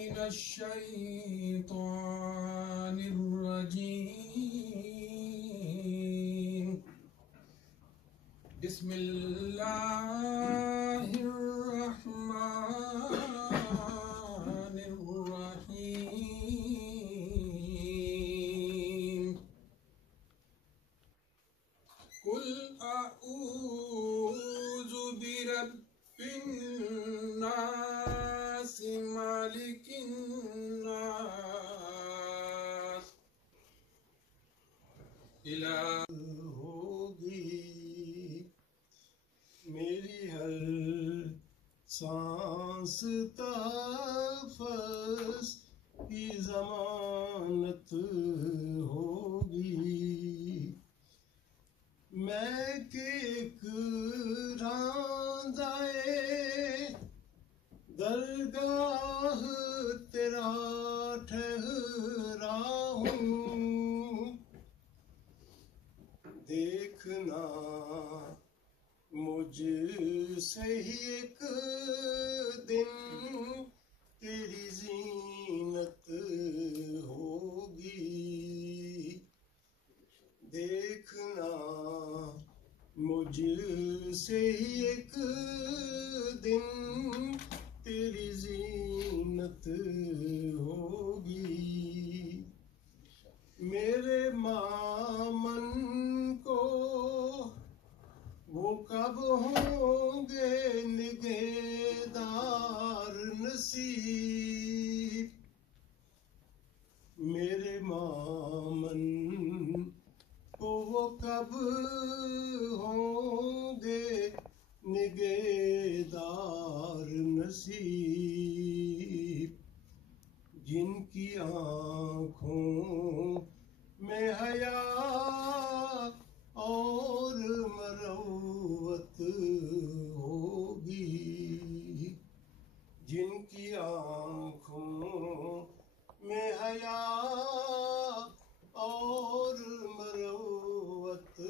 من الشيطان الرجيم بسم الله الرحمن الرحيم قل أعوذ برب الناس مالك الناس الہ ہوگی میری ہر سانس تحفظ کی ضمانت ہوگی میں کہ ایک راندائے درگاہ تیرا ٹھہرا ہوں دیکھنا مجھ سے ہی ایک دن تیری زینت ہوگی دیکھنا مجھ سے ہی ایک دن تیری زینت ہوگی میرے مامن کو وہ کب ہوں گے نگہدار نصیب میرے مامن کو وہ کب ہوں گے نگہدار نصیب جن کی آنکھوں میں حیا اور مروت ہوگی جن کی آنکھوں میں حیا اور مروت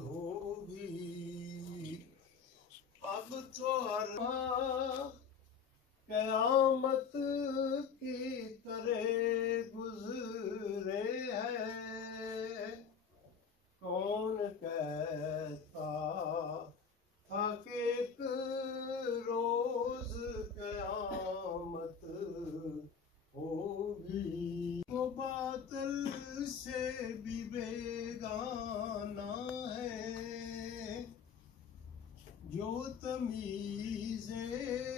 ہوگی اب تو قیامت کی طرح گزرے ہے کون کہتا تھا کہ ایک روز قیامت ہوگی وہ باطل سے بھی بیگانہ ہے جو تمیز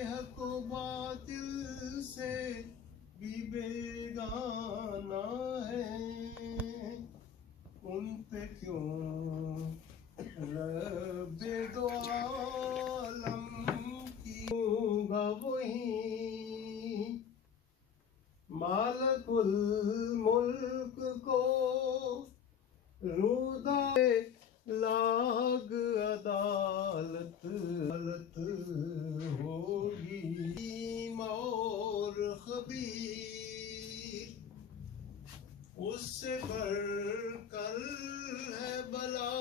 حق و باطل سے بھی بیگانہ ہے ان پہ کیوں رب دو عالم کیوں گا وہی مالک الملک کو رودائے لاگ عدالت ہوگی اور خبیر اس سے بڑھ کر ہے بلا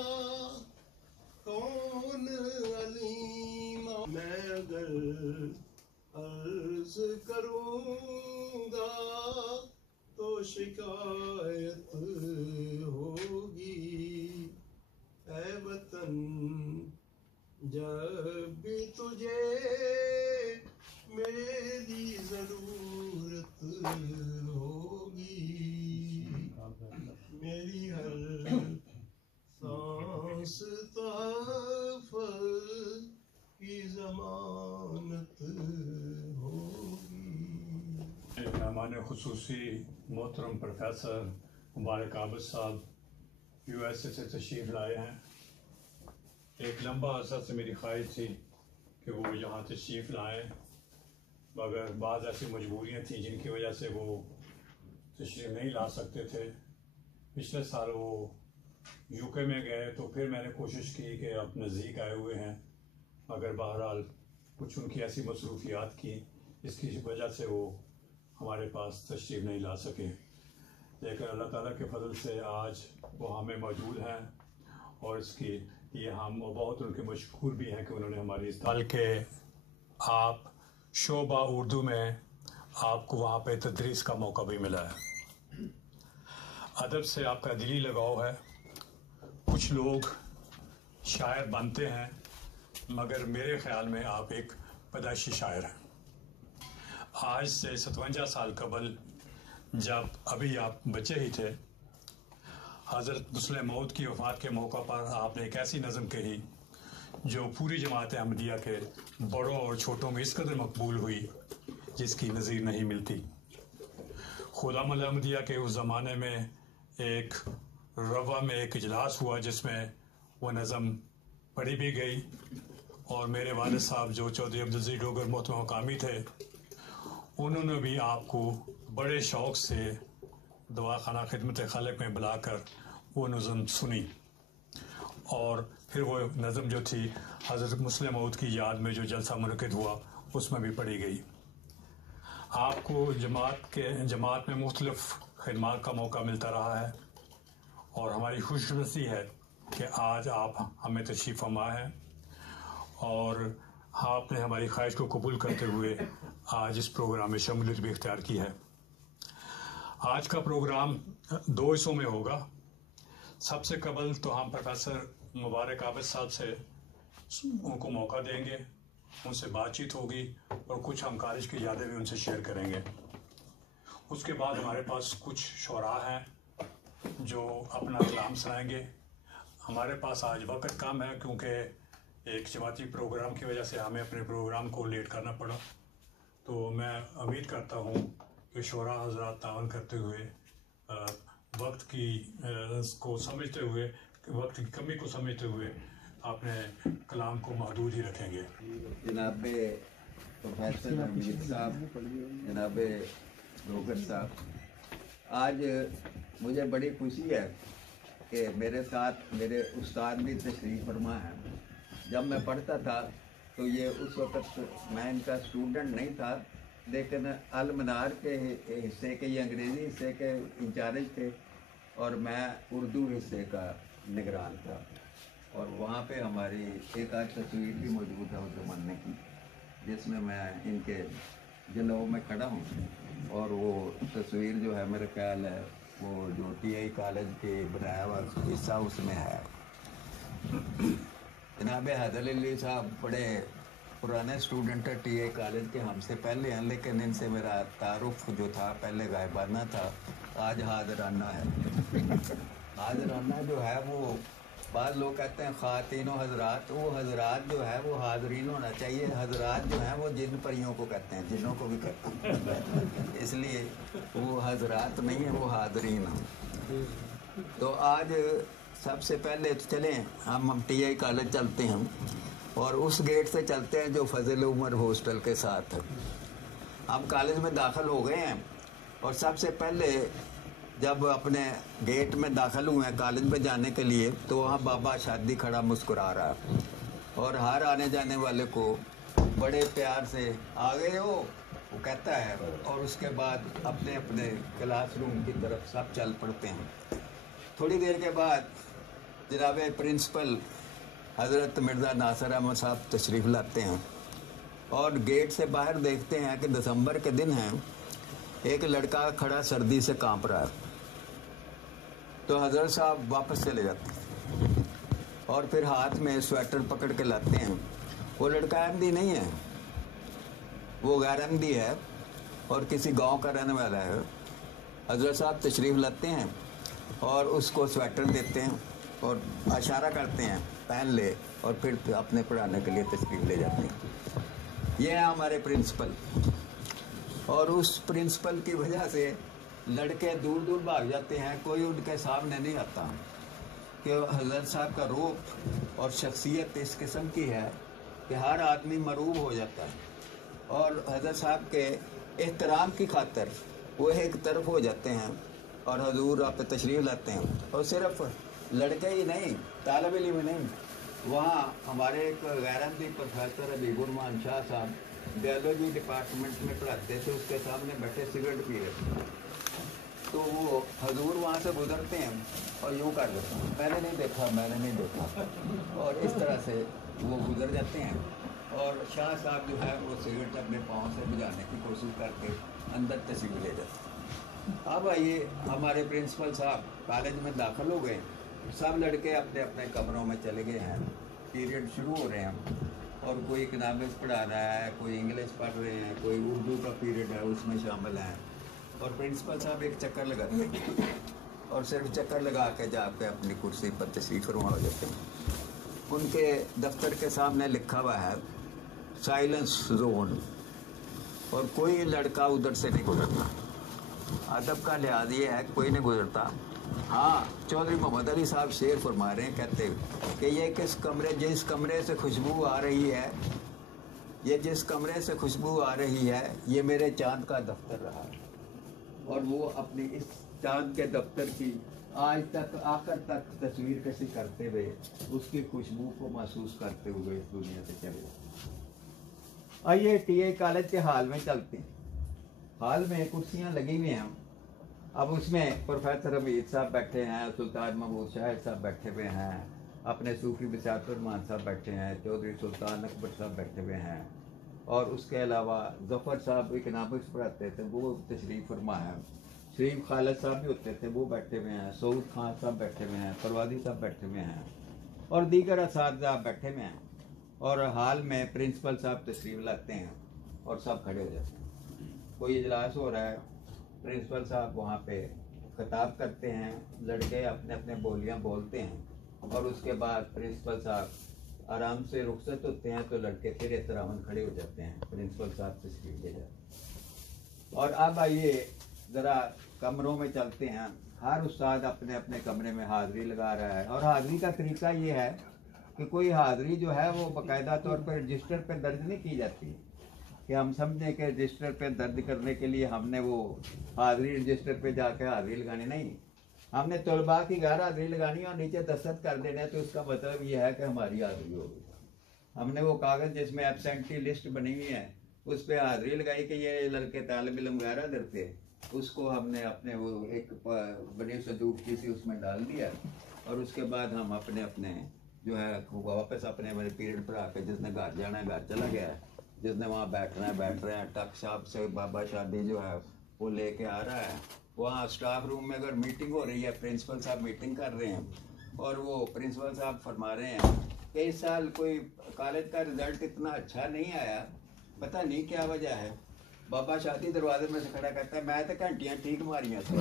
کون علیم میں اگر عرض کروں گا تو شکایت ہوگی اے وطن جب بھی تجھے میری ضرورت ہوگی میری ہر سانس تحفظ کی ضمانت ہوگی مہمان خصوصی محترم پروفیسر مبارک عابد صاحب یو ایس اے سے تشریف لائے ہیں ایک لمبا عرصہ سے میری خواہش تھی کہ وہ یہاں تشریف لائیں مگر بعض ایسی مجبوریاں تھیں جن کی وجہ سے وہ تشریف نہیں لا سکتے تھے پچھلے سال وہ یو کے میں گئے تو پھر میں نے کوشش کی کہ اب نزدیک آئے ہوئے ہیں مگر بہرحال کچھ ان کی ایسی مصروفیات کی اس کی وجہ سے وہ ہمارے پاس تشریف نہیں لا سکے لیکن اللہ تعالیٰ کے فضل سے آج وہ ہمیں موجود ہیں اور اس کی یہ ہم بہت ان کے مشکور بھی ہیں کہ انہوں نے ہماری بلکہ آپ شعبہ اردو میں آپ کو وہاں پہ تدریس کا موقع بھی ملا ہے. ادب سے آپ کا دلی لگاؤ ہے. کچھ لوگ شاعر بنتے ہیں مگر میرے خیال میں آپ ایک پیدائشی شاعر ہیں. آج سے 57 سال قبل جب ابھی آپ بچے ہی تھے، حضرت مسلم موعود کی وفات کے موقع پر آپ نے ایک ایسی نظم کہی جو پوری جماعت احمدیہ کے بڑوں اور چھوٹوں میں اس قدر مقبول ہوئی جس کی نظیر نہیں ملتی. خدام احمدیہ کے اس زمانے میں ایک روا میں ایک اجلاس ہوا جس میں وہ نظم پڑھی بھی گئی، اور میرے والد صاحب جو چودھری عبدالعزیز ڈوگر محترم مقامی تھے انہوں نے بھی آپ کو بڑے شوق سے دواخانہ خدمت خلق میں بلا کر وہ نظم سنی، اور پھر وہ نظم جو تھی حضرت مسلم موعود کی یاد میں جو جلسہ منعقد ہوا اس میں بھی پڑھی گئی. آپ کو جماعت میں مختلف خدمات کا موقع ملتا رہا ہے، اور ہماری خوش نصیبی ہے کہ آج آپ ہمیں تشریف فرما ہیں اور آپ نے ہماری خواہش کو قبول کرتے ہوئے آج اس پروگرام میں شمولیت بھی اختیار کی ہے. آج کا پروگرام 2 حصوں میں ہوگا. سب سے قبل تو ہم پروفیسر مبارک عابد صاحب سے ان کو موقع دیں گے، ان سے بات چیت ہوگی اور کچھ ہم کالج کی یادیں بھی ان سے شیئر کریں گے. اس کے بعد ہمارے پاس کچھ شعراء ہیں جو اپنا کلام سنائیں گے. ہمارے پاس آج وقت کم ہے کیونکہ ایک جماعتی پروگرام کی وجہ سے ہمیں اپنے پروگرام کو لیٹ کرنا پڑا، تو میں امید کرتا ہوں کہ شعراء حضرات تعاون کرتے ہوئے وقت کی کو سمجھتے ہوئے، وقت کی کمی کو سمجھتے ہوئے اپنے کلام کو محدود ہی رکھیں گے. جناب پروفیسر امیر صاحب، جناب ڈوگر صاحب، آج مجھے بڑی خوشی ہے کہ میرے ساتھ میرے استاد بھی تشریف فرما ہے. جب میں پڑھتا تھا تو یہ اس وقت میں ان کا اسٹوڈنٹ نہیں تھا، لیکن المنار کے حصے کے، یہ انگریزی حصے کے انچارج تھے اور میں اردو حصے کا نگران تھا. اور وہاں پہ ہماری ایک آج تصویر بھی موجود ہے اس زمانے کی جس میں ان کے جلووں میں کھڑا ہوں، اور وہ تصویر جو ہے میرا خیال ہے وہ جو ٹی آئی کالج کے بنایا ہوا حصہ اس میں ہے. جناب حیدر علی صاحب بڑے پرانے اسٹوڈنٹ ہے ٹی آئی کالج کے، ہم سے پہلے ہیں، لیکن ان سے میرا تعارف جو تھا پہلے غائبانہ تھا، آج حاضرانہ ہے. حاضرانہ جو ہے وہ بعض لوگ کہتے ہیں خواتین و حضرات، وہ حضرات جو ہے وہ حاضرین ہونا چاہیے. حضرات جو ہیں وہ جن پریوں کو کہتے ہیں، جنوں کو بھی کہتے ہیں، اس لیے وہ حضرات نہیں ہیں، وہ حاضرین ہیں. تو آج سب سے پہلے چلیں ہم ٹی آئی کالج چلتے ہیں اور اس گیٹ سے چلتے ہیں جو فضل عمر ہاسٹل کے ساتھ ہے. ہم کالج میں داخل ہو گئے ہیں اور سب سے پہلے جب اپنے گیٹ میں داخل ہوئے ہیں کالج میں جانے کے لیے تو وہاں بابا شادی کھڑا مسکرا رہا ہے اور ہر آنے جانے والے کو بڑے پیار سے آ گئے ہو وہ کہتا ہے، اور اس کے بعد اپنے اپنے کلاس روم کی طرف سب چل پڑتے ہیں. تھوڑی دیر کے بعد جناب پرنسپل حضرت مرزا ناصر احمد صاحب تشریف لاتے ہیں اور گیٹ سے باہر دیکھتے ہیں کہ دسمبر کے دن ہیں، ایک لڑکا کھڑا سردی سے کانپ رہا ہے. تو حضرت صاحب واپس چلے جاتے ہیں اور پھر ہاتھ میں سویٹر پکڑ کے لاتے ہیں. وہ لڑکا احمدی نہیں ہے، وہ غیر احمدی ہے اور کسی گاؤں کا رہنے والا ہے. حضرت صاحب تشریف لاتے ہیں اور اس کو سویٹر دیتے ہیں اور اشارہ کرتے ہیں پہن لے، اور پھر اپنے پڑھانے کے لیے تشریف لے جاتے ہیں. یہ ہے ہمارے پرنسپل، اور اس پرنسپل کی وجہ سے لڑکے دور دور بھاگ جاتے ہیں، کوئی ان کے سامنے نہیں آتا. کہ حضرت صاحب کا روپ اور شخصیت اس قسم کی ہے کہ ہر آدمی مرعوب ہو جاتا ہے، اور حضرت صاحب کے احترام کی خاطر وہ ایک طرف ہو جاتے ہیں اور حضور آپ پہ تشریف لاتے ہیں. اور صرف لڑکے ہی نہیں، طالب علم نہیں، وہاں ہمارے ایک غیر احمدی پروفیسر حبیب الرحمان شاہ صاحب بیولوجی ڈپارٹمنٹ میں پڑھاتے تھے، اس کے سامنے بیٹھے سگریٹ پی رہے تھے. تو وہ حضور وہاں سے گزرتے ہیں اور یوں کر دیتے ہیں، میں نے نہیں دیکھا، میں نے نہیں دیکھا، اور اس طرح سے وہ گزر جاتے ہیں. और शाह साहब जो है वो सिगरेट अपने पाँव से बुझाने की कोशिश करके अंदर तस्वीर ले जाते। अब आइए, हमारे प्रिंसिपल साहब कॉलेज में दाखिल हो गए, सब लड़के अपने अपने कमरों में चले गए हैं, पीरियड शुरू हो रहे हैं और कोई इकनॉमिक्स पढ़ा रहा है, कोई इंग्लिश पढ़ रहे हैं, कोई उर्दू का पीरियड है उसमें शामिल हैं। और प्रिंसिपल साहब एक चक्कर लगाते हैं और सिर्फ चक्कर लगा के जाके अपनी कुर्सी पर तशरीफ़ फरमा हो जाते हैं। उनके दफ्तर के सामने लिखा हुआ है साइलेंस जोन, और कोई लड़का उधर से नहीं गुजरता। अदब का लिहाज ये है, कोई नहीं गुजरता। हाँ, चौधरी मोहम्मद अली साहब शेर फरमा रहे हैं, कहते कि ये जिस कमरे से खुशबू आ रही है, ये जिस कमरे से खुशबू आ रही है, ये मेरे चांद का दफ्तर रहा है। और वो अपनी इस चांद के दफ्तर की आज तक आखिर तक तस्वीर कशी करते हुए उसकी खुशबू को महसूस करते हुए इस दुनिया से चले। आइए टीए कॉलेज के हाल में चलते हैं। हाल में कुर्सियां लगी हुई हैं। अब उसमें प्रोफेसर हमीद साहब बैठे हैं, सुल्तान महमूद शाहिद साहब बैठे हुए हैं, अपने सूफी बिसात रहमान साहब बैठे हैं, चौधरी सुल्तान अकबर साहब बैठे हुए हैं, और उसके अलावा जफ़र साहब इकनॉमिक्स पढ़ाते थे वो तशरीफ़ फरमा है, शरीफ खालिद साहब भी होते थे वो बैठे हुए हैं, सऊद खान साहब बैठे हुए हैं, परवादी साहब बैठे हुए हैं और दीगर असातिज़ा बैठे हुए हैं। और हाल में प्रिंसिपल साहब तशरीफ़ लाते हैं और सब खड़े हो जाते हैं। कोई इजलास हो रहा है, प्रिंसिपल साहब वहाँ पे खिताब करते हैं, लड़के अपने अपने बोलियाँ बोलते हैं और उसके बाद प्रिंसिपल साहब आराम से रुखसत होते हैं तो लड़के फिर एहतरामन खड़े हो जाते हैं, प्रिंसिपल साहब तशरीफ़ ले जाते हैं। और अब आइए ज़रा कमरों में चलते हैं। हर उस्ताद अपने अपने कमरे में हाज़िरी लगा रहा है और हाज़िरी का तरीका ये है कि कोई हाज़िरी जो है वो बाकायदा तौर पर रजिस्टर पर दर्ज नहीं की जाती कि हम समझें कि रजिस्टर पे दर्ज करने के लिए हमने वो हाज़िरी रजिस्टर पे जाके हाज़िरी लगानी, नहीं, हमने तलबा की घर हाज़िरी लगानी और नीचे दस्तखत कर देने, तो उसका मतलब ये है कि हमारी हाज़िरी हो गई। हमने वो कागज़ जिसमें एब्सेंटी लिस्ट बनी हुई है उस पर हाज़िरी लगाई कि ये लड़के तालिब इल्म वगैरह दर थे, उसको हमने अपने वो एक बड़ी सदूक की सी उसमें डाल दिया और उसके बाद हम अपने अपने जो है वापस अपने पीरियड पर आके जिसने घर जाना है घर चला गया है, जिसने वहाँ बैठना है बैठ रहे हैं। टक साहब से बाबा शादी जो है वो लेके आ रहा है। वहाँ स्टाफ रूम में अगर मीटिंग हो रही है, प्रिंसिपल साहब मीटिंग कर रहे हैं और वो प्रिंसिपल साहब फरमा रहे हैं कि इस साल कोई कॉलेज का रिजल्ट इतना अच्छा नहीं आया, पता नहीं क्या वजह है। बाबा शादी दरवाजे में से खड़ा करता है, मैं तो घंटियाँ ठीक मारियाँ थी।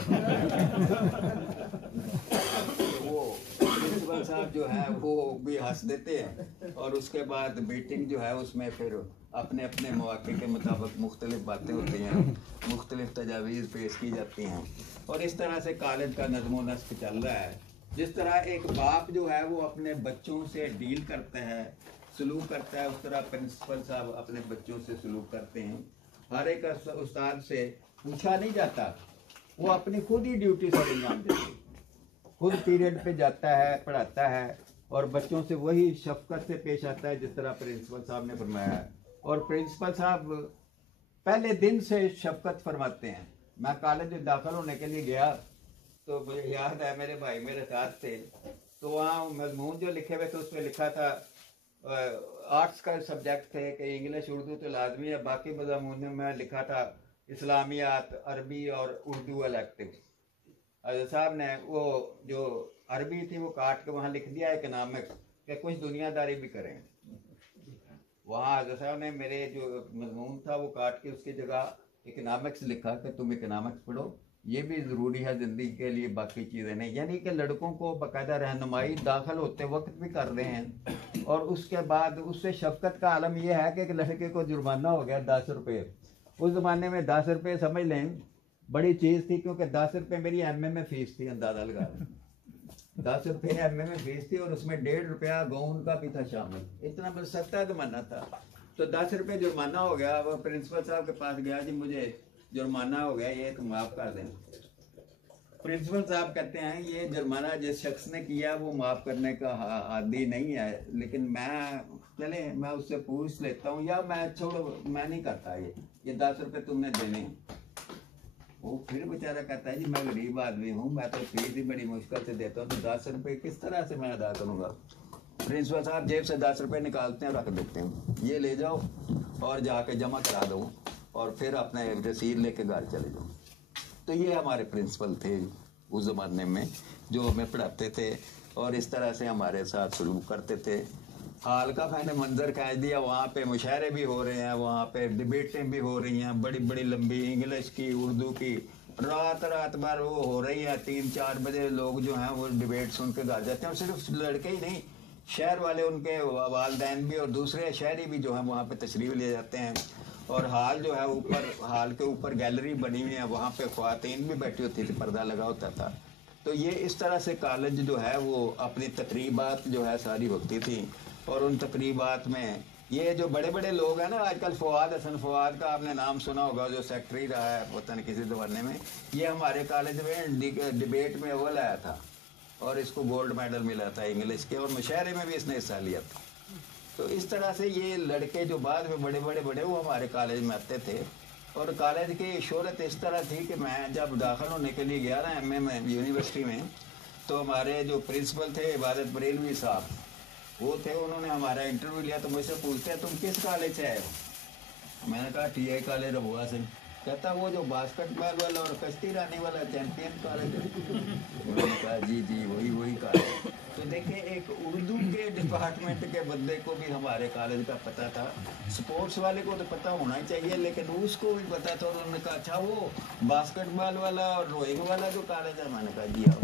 वो प्रिंसिपल साहब जो है वो भी हंस देते हैं और उसके बाद मीटिंग जो है उसमें फिर अपने अपने मौके के मुताबिक मुख्तलिफ बातें होती हैं, मुख्तलिफ तजावीज़ पेश की जाती हैं और इस तरह से कॉलेज का नज़्म व नस्क चल रहा है। जिस तरह एक बाप जो है वो अपने बच्चों से डील करता है, सलूक करता है, उस तरह प्रिंसिपल साहब अपने बच्चों से सलूक करते हैं। हर एक उस्ताद से पूछा नहीं जाता, वो अपनी खुद ही ड्यूटी से अंजाम देते हैं, खुद पीरियड पे जाता है, पढ़ाता है और बच्चों से वही शफकत से पेश आता है जिस तरह प्रिंसिपल साहब ने फरमाया है। और प्रिंसिपल साहब पहले दिन से शफकत फरमाते हैं। मैं कॉलेज में दाखिल होने के लिए गया तो मुझे याद है मेरे भाई मेरे साथ थे, तो वहाँ मजमून जो लिखे हुए थे उस पर लिखा था आर्ट्स का सब्जेक्ट थे कि इंग्लिश उर्दू तो लाजमी है, बाकी मजमून में लिखा था इस्लामियात, अरबी और उर्दू इलेक्टिव। अजय साहब ने वो जो अरबी थी वो काट के वहाँ लिख दिया इकनॉमिक्स कि कुछ दुनियादारी भी करें। वहाँ अजय साहब ने मेरे जो मजमून था वो काट के उसकी जगह इकनॉमिक्स लिखा कि तुम इकनॉमिक्स पढ़ो, ये भी ज़रूरी है ज़िंदगी के लिए, बाकी चीज़ें नहीं। यानी कि लड़कों को बाकायदा रहनुमाई दाखिल होते वक्त भी कर रहे हैं। और उसके बाद उससे शफकत का आलम यह है कि एक लड़के को जुर्माना हो गया 10 रुपये। उस ज़माने में 10 रुपये समझ लें बड़ी चीज़ थी, क्योंकि 10 रुपये मेरी एमए में फ़ीस थी, अंदाज़ा लगा लें। 10 रुपये एमए में फ़ीस थी और उसमें 1.5 रुपया गौन का भी था शामिल, इतना बस सस्ता ज़माना था। तो 10 रुपये जुर्माना हो गया। वो प्रिंसिपल साहब के पास गया, जी मुझे जुर्माना हो गया, ये तो माफ़ कर दें। प्रिंसिपल साहब कहते हैं ये जुर्माना जिस शख्स ने किया वो माफ़ करने का आदी नहीं है, लेकिन मैं उससे पूछ लेता हूँ, या मैं छोड़ो मैं नहीं करता, ये 10 रुपये तुमने देने हैं। वो फिर बेचारा कहता है जी मैं गरीब आदमी हूँ, मैं तो फीस ही बड़ी मुश्किल से देता हूँ, तो 10 रुपये किस तरह से मैं अदा करूँगा। प्रिंसिपल साहब जेब से 10 रुपए निकालते हैं, रख देते हैं, ये ले जाओ और जाके जमा करा दो और फिर अपने रसीद लेके घर चले जाओ। तो ये हमारे प्रिंसिपल थे उस ज़माने में, जो हमें पढ़ाते थे और इस तरह से हमारे साथ सलूक करते थे। हाल का मैंने मंजर कह दिया, वहाँ पे मुशायरे भी हो रहे हैं, वहाँ पे डिबेटें भी हो रही हैं, बड़ी बड़ी लंबी, इंग्लिश की, उर्दू की, रात रात भर वो हो रही है। 3-4 बजे लोग जो हैं वो डिबेट सुन के घर जाते हैं। और सिर्फ लड़के ही नहीं, शहर वाले, उनके वालदैन भी और दूसरे शहरी भी जो हैं वहाँ पे तशरीफ़ ले जाते हैं। और हाल जो है ऊपर, हाल के ऊपर गैलरी बनी हुई है, वहाँ पे ख्वातीन भी बैठी होती थी, पर्दा लगा होता था। तो ये इस तरह से कॉलेज जो है वो अपनी तकरीबात जो है सारी होती थी। और उन तकरीबात में ये जो बड़े बड़े लोग हैं ना आजकल, फवाद हसन, फवाद का आपने नाम सुना होगा, जो सेक्रेटरी रहा है पता नहीं किसी ज़माने में, ये हमारे कॉलेज में डिबेट में अव्वल आया था और इसको गोल्ड मेडल मिला था इंग्लिश के, और मुशायरे में भी इसने हिस्सा लिया था। तो इस तरह से ये लड़के जो बाद में बड़े वो हमारे कॉलेज में आते थे। और कॉलेज की शोहरत इस तरह थी कि मैं जब दाखिल होने के लिए गया ना एमए में यूनिवर्सिटी में, तो हमारे जो प्रिंसिपल थे इबादत बरेलवी साहब, वो थे, उन्होंने हमारा इंटरव्यू लिया। तो मुझसे पूछते हैं तुम किस कॉलेज से आए हो? मैंने कहा टीआई कॉलेज रबुआ से। कहता वो जो बास्केटबॉल वाला और कश्ती रानी वाला चैंपियन कॉलेज है? मैंने कहा जी वही कॉलेज। तो देखिए, एक उर्दू के डिपार्टमेंट के बंदे को भी हमारे कॉलेज का पता था। स्पोर्ट्स वाले को तो पता होना ही चाहिए, लेकिन उसको भी पता था। उन्होंने कहा अच्छा वो बास्केटबॉल वाला और रोइंग वाला जो कॉलेज है? मैंने कहा जी हाँ।